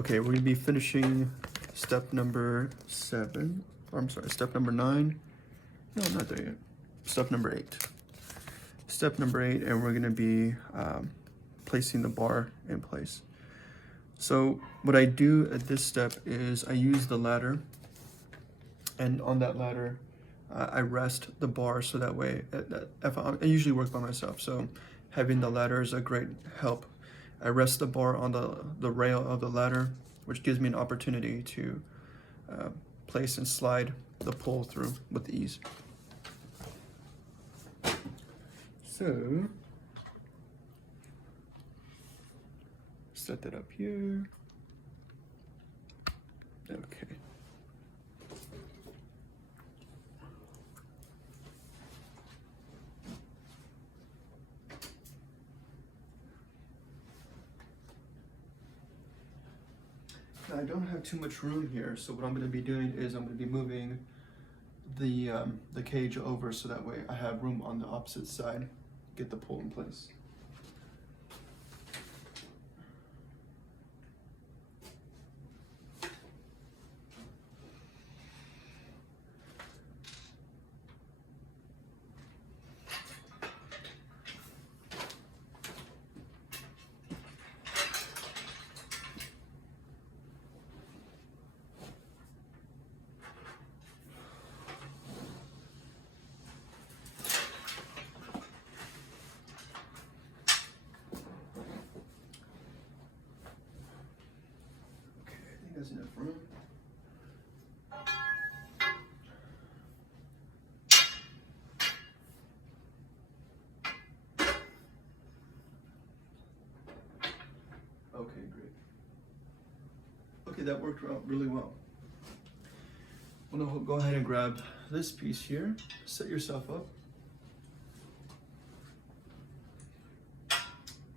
Okay, we're gonna be finishing step number 7. Or I'm sorry, step number 9. No, not there yet. Step number 8. Step number 8, and we're gonna be placing the bar in place. So what I do at this step is I use the ladder, and on that ladder, I rest the bar so that way, I usually work by myself, so having the ladder is a great help. I rest the bar on the rail of the ladder, which gives me an opportunity to place and slide the pole through with ease. So, set that up here. Okay. Now, I don't have too much room here, so what I'm going to be doing is I'm going to be moving the cage over so that way I have room on the opposite side, get the pole in place. There's enough room. Okay, great. Okay, that worked out really well. I'm gonna go ahead and grab this piece here, set yourself up.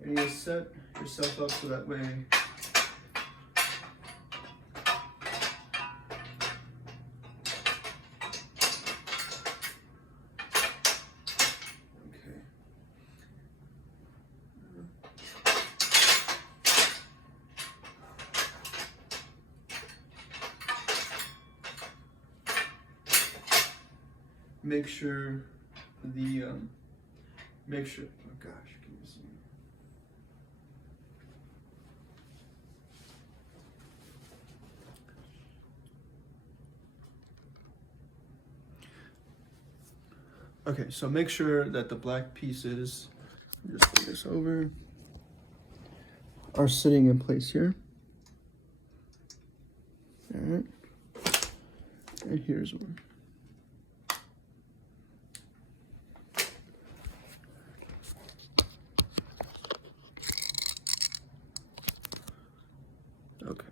And you set yourself up so that way make sure, oh gosh, can you see? Okay, so make sure that the black pieces, just put this over, are sitting in place here. All right, and here's one. Okay.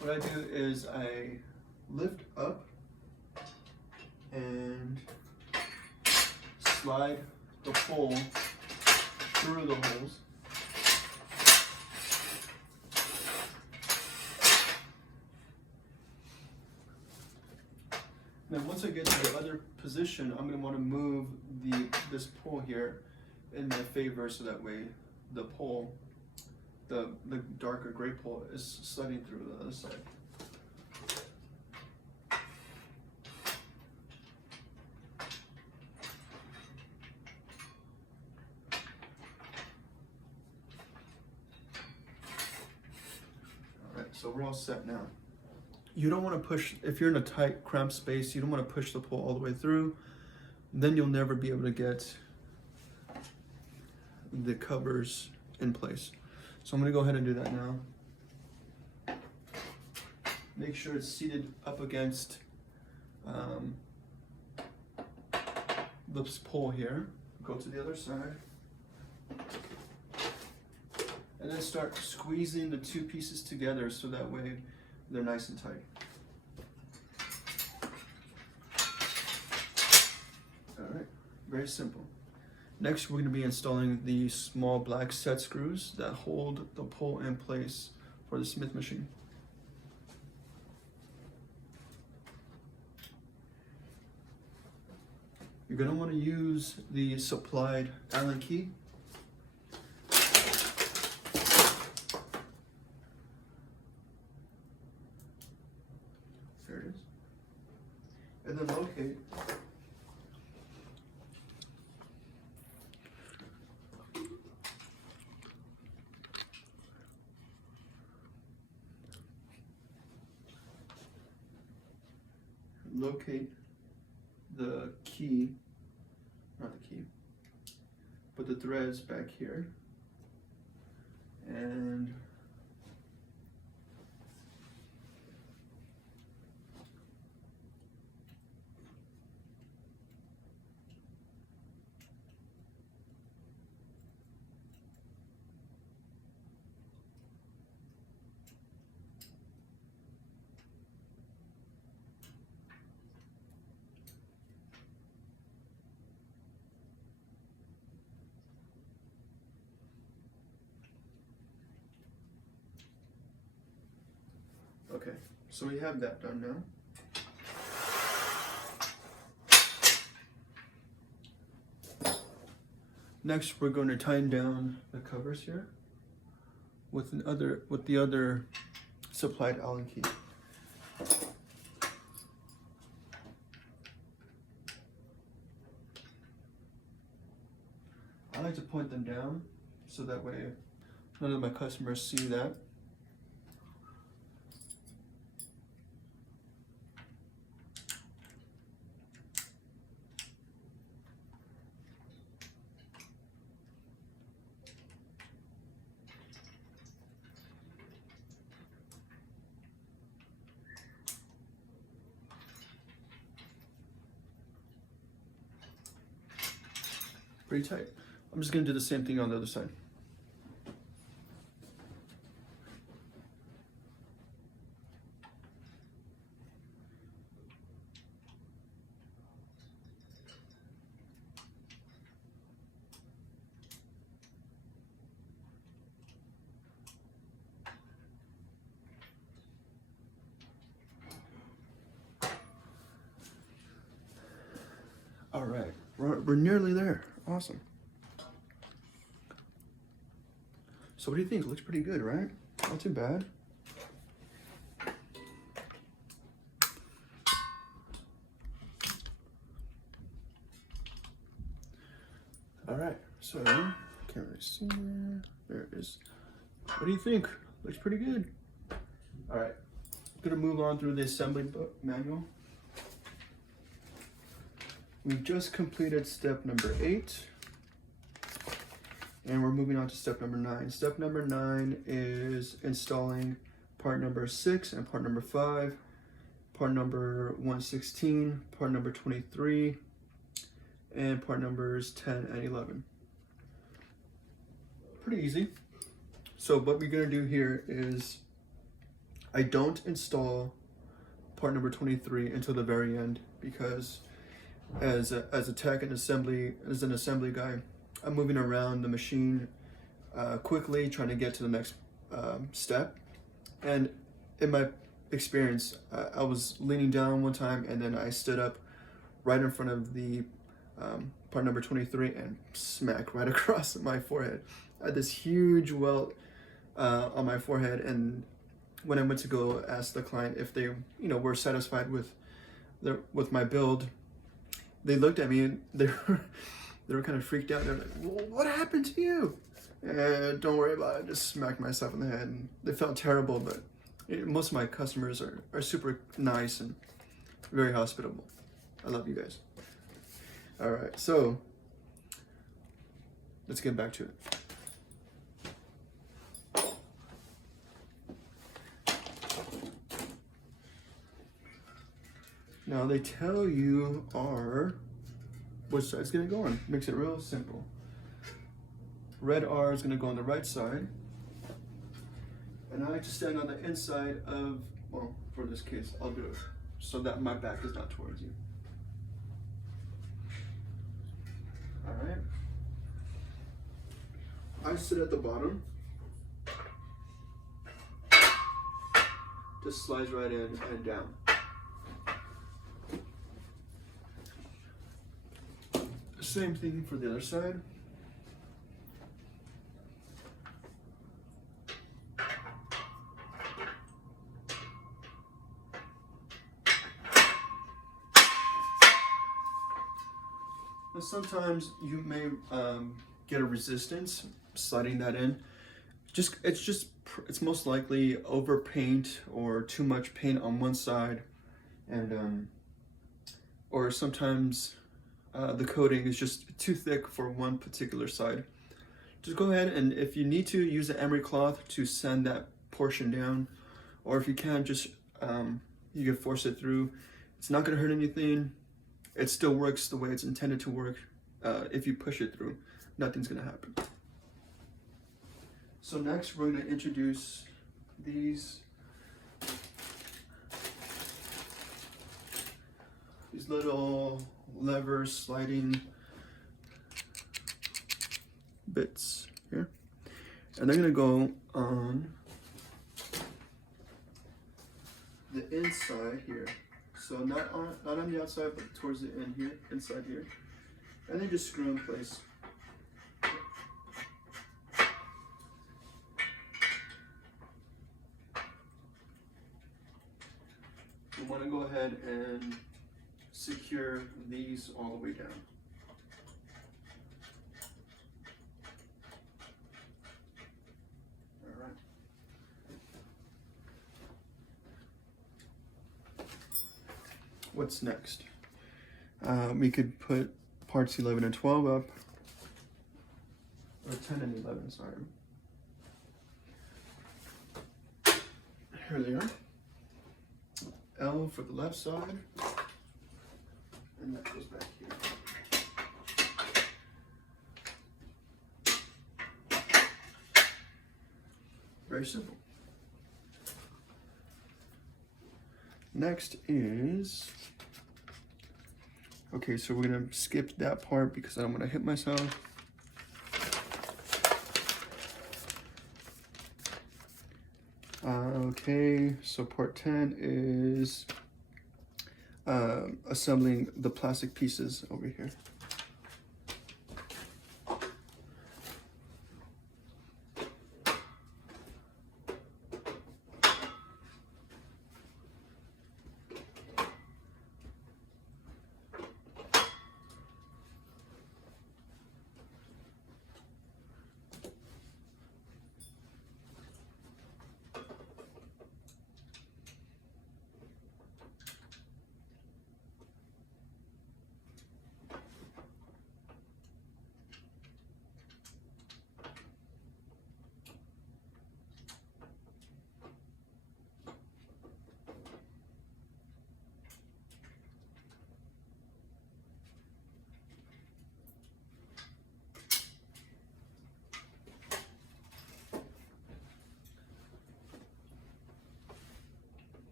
What I do is I lift up and slide the pole through the holes. Now once I get to the other position, I'm going to want to move this pole here in my favor so that way the pole, the darker gray pole, is sliding through the other side. Alright, so we're all set now. You don't want to push, if you're in a tight, cramped space, you don't want to push the pole all the way through. Then you'll never be able to get the covers in place. So I'm going to go ahead and do that now. Make sure it's seated up against this pole here. Go to the other side. And then start squeezing the two pieces together so that way they're nice and tight. All right, very simple. Next, we're going to be installing the small black set screws that hold the pole in place for the Smith machine. You're going to want to use the supplied Allen key. locate the key, not the key, but the threads back here, and okay, so we have that done now. Next, we're going to tighten down the covers here with the other supplied Allen key. I like to point them down so that way none of my customers see that. Pretty tight. I'm just going to do the same thing on the other side. All right, we're nearly there. Awesome. So what do you think? It looks pretty good, right? Not too bad. All right, so can't really see there. There it is. What do you think? Looks pretty good. All right, I'm gonna move on through the assembly book manual. We just completed step number 8, and we're moving on to step number 9. Step number 9 is installing part number 6 and part number 5, part number 116, part number 23, and part numbers 10 and 11. Pretty easy. So what we're gonna do here is I don't install part number 23 until the very end, because as a tech and as an assembly guy, I'm moving around the machine quickly, trying to get to the next step. And in my experience, I was leaning down one time, and then I stood up right in front of the part number 23 and smack right across my forehead. I had this huge welt on my forehead, and when I went to go ask the client if they were satisfied with my build, they looked at me and they were kind of freaked out. They're like, well, "What happened to you?" And don't worry about it. I just smacked myself in the head, and they felt terrible. But most of my customers are super nice and very hospitable. I love you guys. All right, so let's get back to it. Now they tell you which side it's gonna go on. Makes it real simple. Red R is gonna go on the right side. And I like to stand on the inside of, well, for this case, I'll do it so that my back is not towards you. All right. I sit at the bottom. Just slides right in and down. Same thing for the other side. Now sometimes you may get a resistance sliding that in. It's most likely over paint or too much paint on one side, and or sometimes the coating is just too thick for one particular side. Just go ahead, and if you need to, use an emery cloth to sand that portion down, or if you can, just you can force it through. It's not going to hurt anything. It still works the way it's intended to work. If you push it through, nothing's going to happen. So next, we're going to introduce these little lever sliding bits here, and they're going to go on the inside here. So not on the outside, but towards the end here, inside here, and then just screw in place. We want to go ahead and secure these all the way down. All right. What's next? We could put parts 11 and 12 up, or 10 and 11, sorry. Here they are. L for the left side, and that goes back here. Very simple. Next is, okay, so we're gonna skip that part because I'm gonna hit myself. Okay, so part 10 is assembling the plastic pieces over here.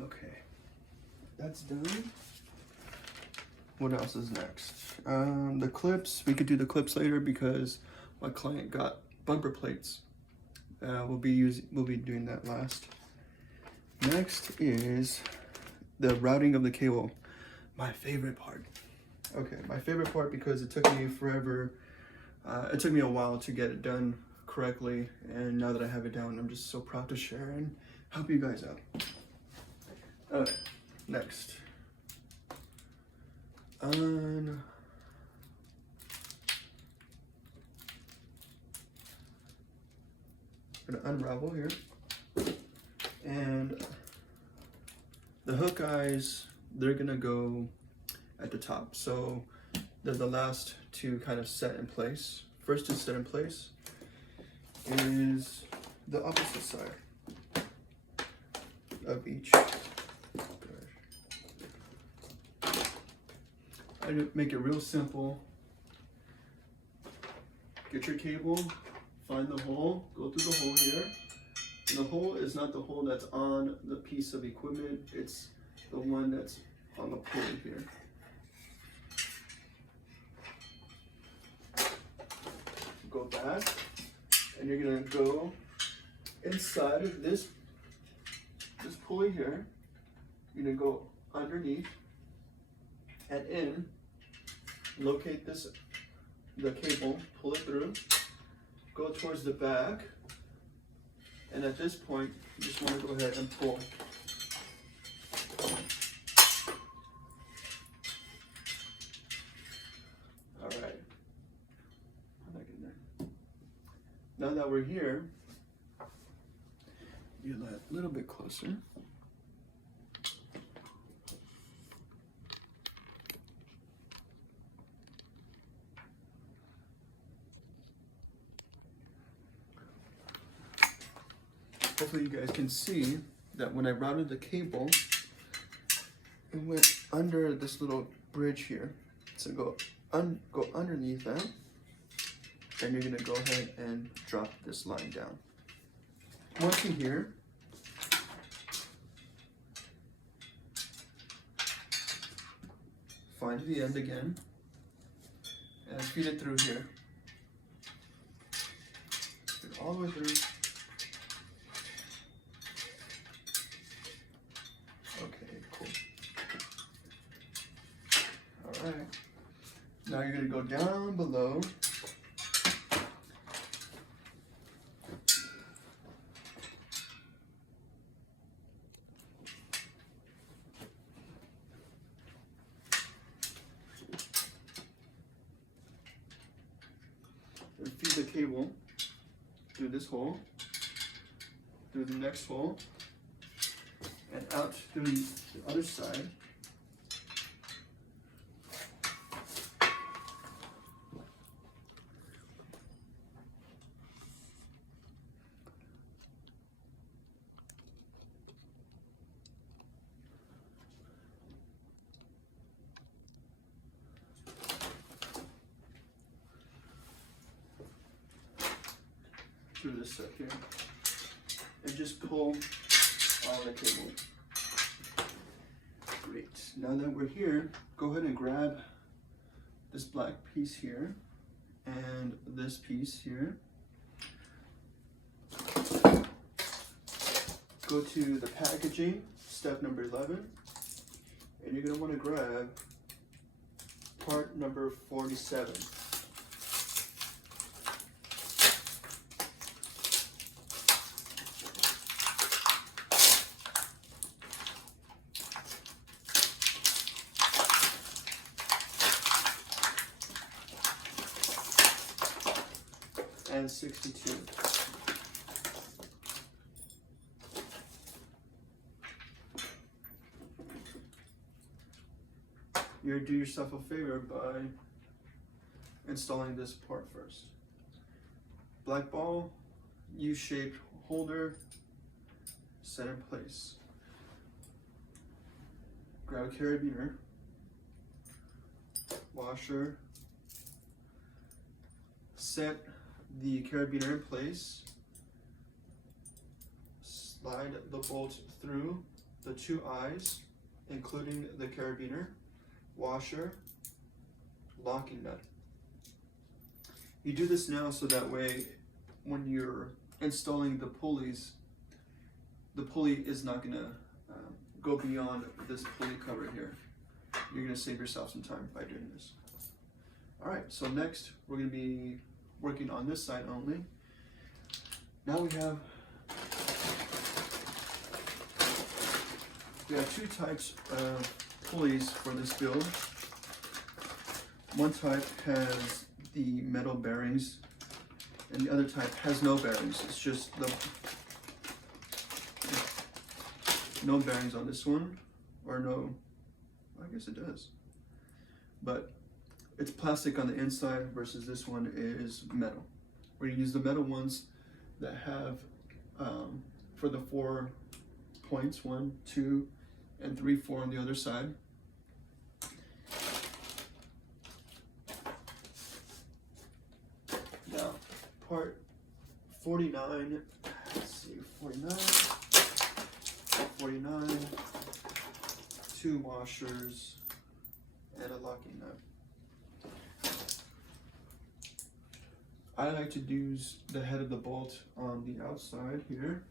Okay, that's done. What else is next? The clips, we could do the clips later because my client got bumper plates. We'll be doing that last. Next is the routing of the cable, my favorite part. Okay, my favorite part because it took me forever. It took me a while to get it done correctly, and now that I have it down, I'm just so proud to share and help you guys out. Okay, next. I'm gonna unravel here, and the hook eyes, they're gonna go at the top, so they're the last to kind of set in place. First to set in place is the opposite side of each. I make it real simple. Get your cable, find the hole, go through the hole here. And the hole is not the hole that's on the piece of equipment, it's the one that's on the pulley here. Go back, and you're gonna go inside of this pulley here, you're gonna go underneath and in, locate the cable, pull it through, go towards the back, and at this point, you just want to go ahead and pull. All right. Now that we're here, get that a little bit closer. Hopefully you guys can see that when I routed the cable, it went under this little bridge here. So go underneath that, and you're gonna go ahead and drop this line down. Once you're here, find the end again, and feed it through here. Feed it all the way through. Okay, cool. All right. Now you're gonna go down below. And feed the cable through this hole, through the next hole, and out through the other side. Through this set here, and just pull all the cable. Great. Now that we're here, go ahead and grab this black piece here and this piece here. Go to the packaging, step number 11, and you're going to want to grab part number 47. And 62. You're do yourself a favor by installing this part first. Black ball, U-shaped holder, set in place. Grab a carabiner, washer, set the carabiner in place, slide the bolt through the two eyes, including the carabiner, washer, locking nut. You do this now so that way when you're installing the pulleys, the pulley is not going to go beyond this pulley cover here. You're going to save yourself some time by doing this. All right, so next we're going to be working on this side only. Now we have two types of pulleys for this build. One type has the metal bearings, and the other type has no bearings. It's just no bearings on this one, or no, I guess it does, but it's plastic on the inside versus this one is metal. We're gonna use the metal ones that have, for the 4 points, 1, 2, and 3, 4 on the other side. Now, part 49, let's see, 49, 2 washers, and a locking nut. I like to use the head of the bolt on the outside here,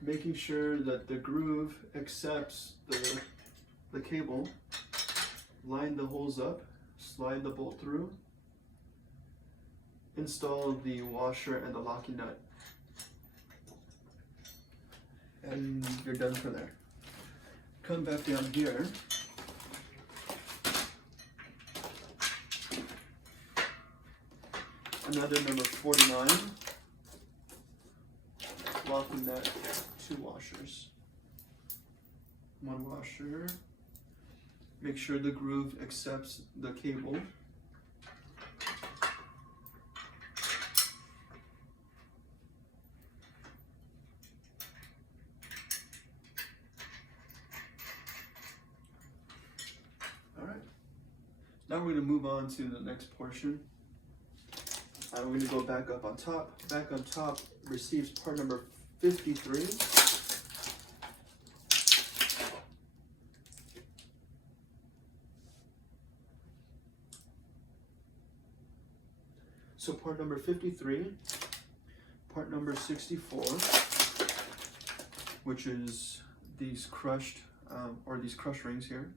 making sure that the groove accepts the cable. Line the holes up, slide the bolt through, install the washer and the locking nut, and you're done from there. Come back down here. Another number 49, locking nut, 2 washers. 1 washer. Make sure the groove accepts the cable. All right. Now we're going to move on to the next portion. We're going to go back up on top. Back on top receives part number 53. So part number 53, part number 64, which is these crushed, these crush rings here,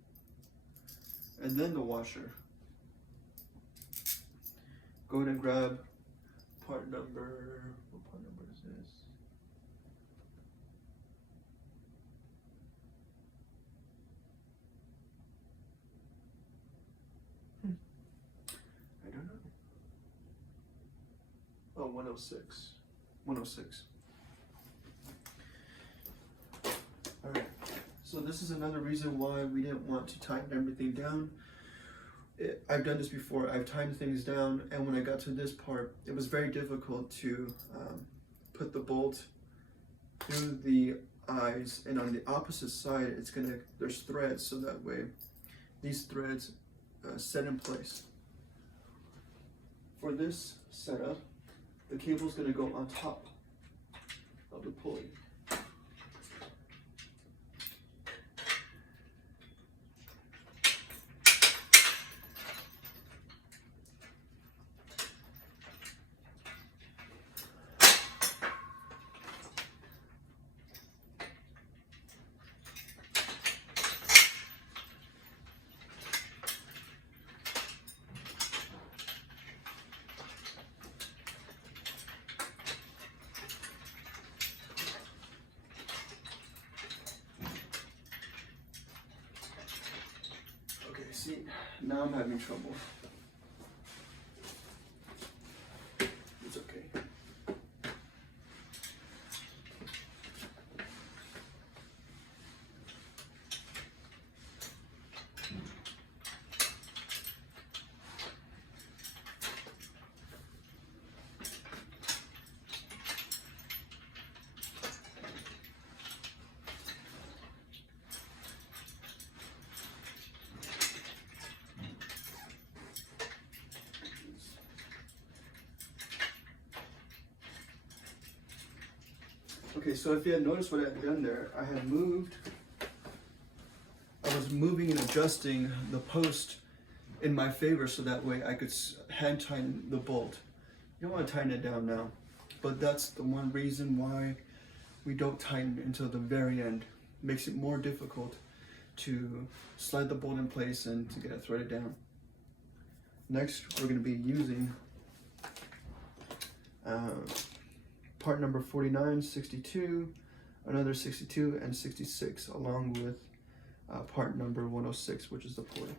and then the washer. Go ahead and grab part number, what part number is this? I don't know. Oh, 106. 106. All right. So this is another reason why we didn't want to tighten everything down. I've done this before. I've tightened things down, and when I got to this part, it was very difficult to put the bolt through the eyes, and on the opposite side, there's threads, so that way these threads set in place. For this setup, the cable is going to go on top of the pulley. See, now I'm having trouble. It's okay. Okay, so if you had noticed what I had done there, I was moving and adjusting the post in my favor so that way I could hand tighten the bolt. You don't want to tighten it down now, but that's the one reason why we don't tighten until the very end. It makes it more difficult to slide the bolt in place and to get it threaded down. Next, we're going to be using part number 49, 62, another 62, and 66, along with part number 106, which is the pulley.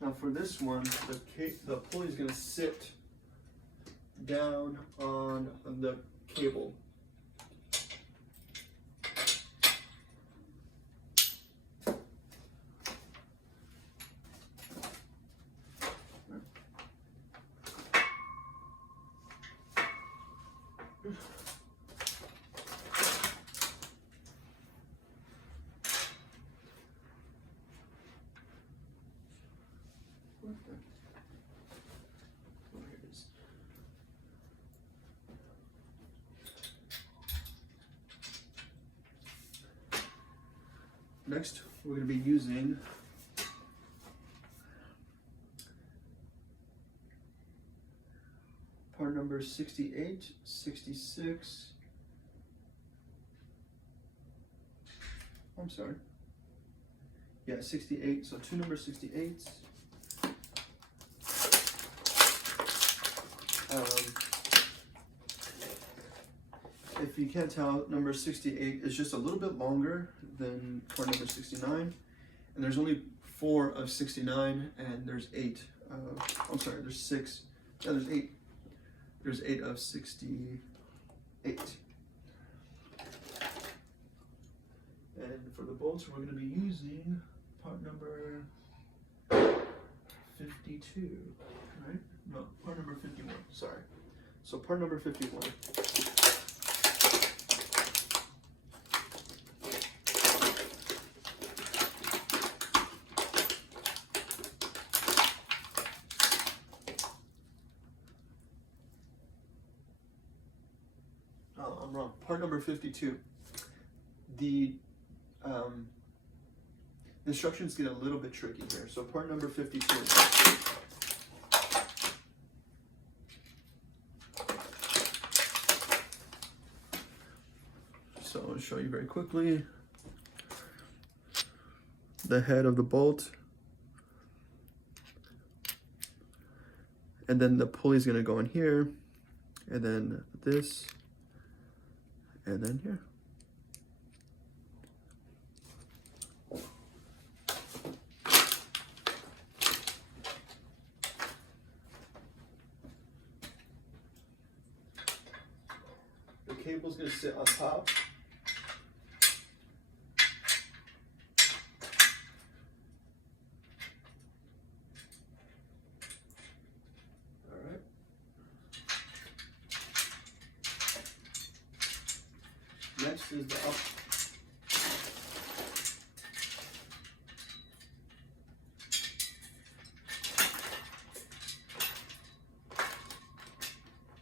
Now for this one, the pulley is going to sit down on the cable. Next, we're going to be using part number 68, 66. I'm sorry. Yeah, 68. So two number 68s. If you can't tell, number 68 is just a little bit longer than part number 69, and there's only 4 of 69, and there's 8 of, I'm sorry, there's 6, yeah, there's 8. There's 8 of 68. And for the bolts, we're going to be using part number 52, right? No, part number 51, sorry. So part number 51. Oh, I'm wrong. Part number 52. The instructions get a little bit tricky here. So part number 52. So I'll show you very quickly. The head of the bolt. And then the pulley is going to go in here. And then this. And then here. The cable's going to sit on top. All right. Next is the up.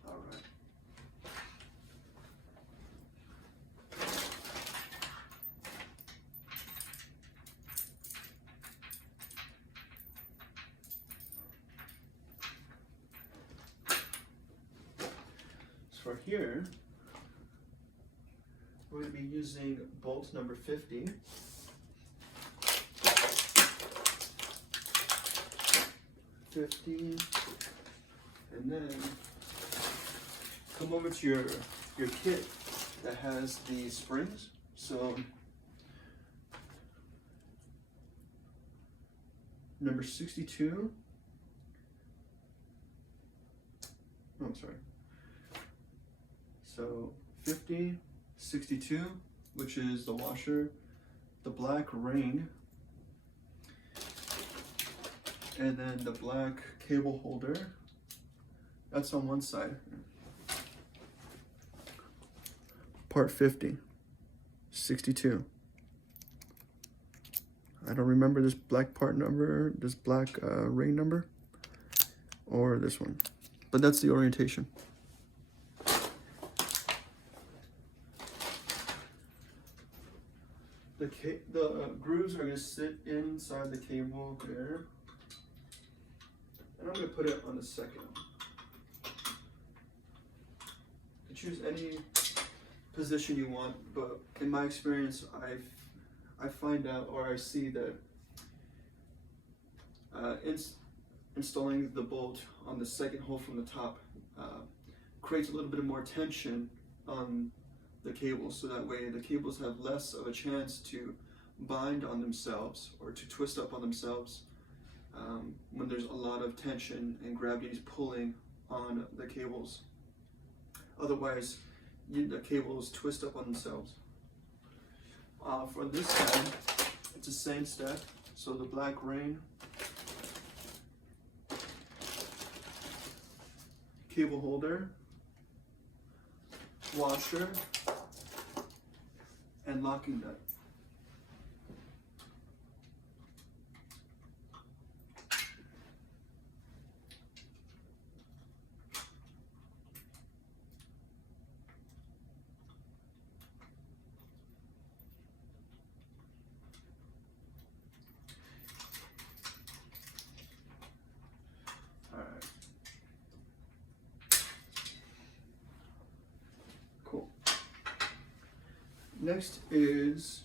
All right. So for here, we're going to be using bolt number 50. And then come over to your kit that has the springs. So number 62. Oh, I'm sorry. So 50, 62, which is the washer, the black ring, and then the black cable holder. That's on one side. Part 50, 62. I don't remember this black part number, this black ring number, or this one, but that's the orientation. The grooves are going to sit inside the cable there, and I'm going to put it on the second. You can choose any position you want, but in my experience, I find out, or I see that installing the bolt on the second hole from the top creates a little bit more tension on the cables, so that way the cables have less of a chance to bind on themselves or to twist up on themselves when there's a lot of tension and gravity is pulling on the cables. Otherwise, the cables twist up on themselves. For this side, it's the same step. So the black ring, cable holder, washer, and locking nut. Next is